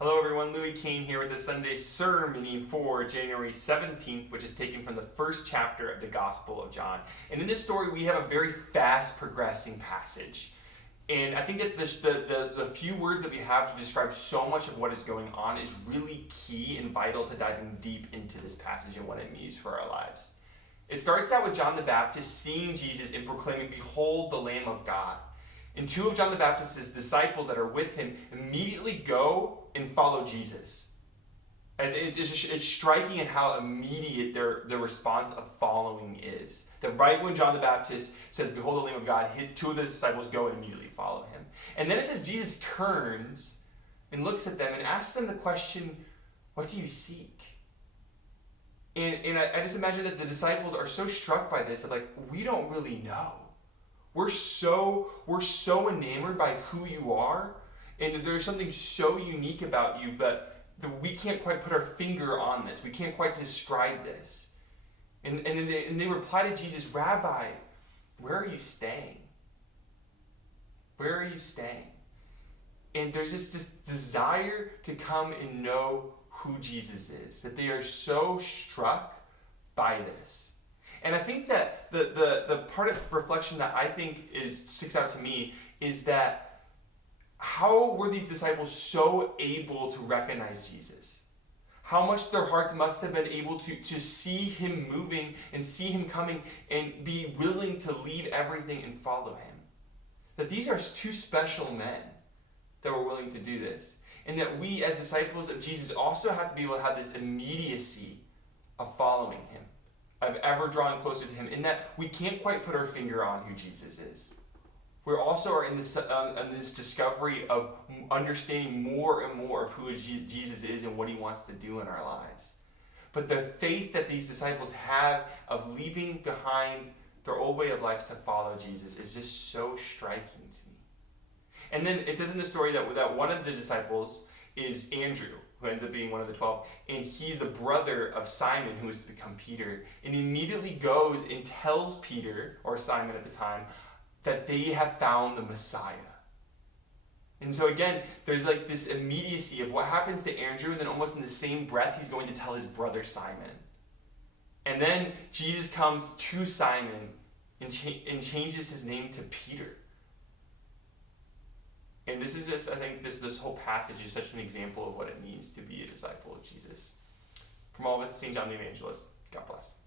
Hello everyone, Louis Kane here with the Sunday SerMini for January 17th, which is taken from the first chapter of the Gospel of John. And in this story, we have a very fast progressing passage. And I think that the few words that we have to describe so much of what is going on is really key and vital to diving deep into this passage and what it means for our lives. It starts out with John the Baptist seeing Jesus and proclaiming, "Behold the Lamb of God." And two of John the Baptist's disciples that are with him immediately go and follow Jesus. And it's striking in how immediate their response of following is. That right when John the Baptist says, "Behold the Lamb of God," two of the disciples go and immediately follow him. And then it says Jesus turns and looks at them and asks them the question, "What do you seek?" And I just imagine that the disciples are so struck by this that we don't really know. We're so enamored by who you are, and that there's something so unique about you, but we can't quite put our finger on this. We can't quite describe this. And they reply to Jesus, "Rabbi, where are you staying? Where are you staying?" And there's this desire to come and know who Jesus is, that they are so struck by this. And I think that the part of reflection that I think sticks out to me is that how were these disciples so able to recognize Jesus? How much their hearts must have been able to see him moving and see him coming and be willing to leave everything and follow him. That these are two special men that were willing to do this. And that we as disciples of Jesus also have to be able to have this immediacy of following him, of ever drawing closer to him, in that we can't quite put our finger on who Jesus is. We also are in this discovery of understanding more and more of who Jesus is and what he wants to do in our lives. But the faith that these disciples have of leaving behind their old way of life to follow Jesus is just so striking to me. And then it says in the story that one of the disciples is Andrew, who ends up being one of the 12, and he's the brother of Simon, who is to become Peter, and he immediately goes and tells Peter, or Simon at the time, that they have found the Messiah. And so again, there's this immediacy of what happens to Andrew, and then almost in the same breath, he's going to tell his brother Simon. And then Jesus comes to Simon and changes his name to Peter. And this is just, I think, this whole passage is such an example of what it means to be a disciple of Jesus. From all of us, St. John the Evangelist, God bless.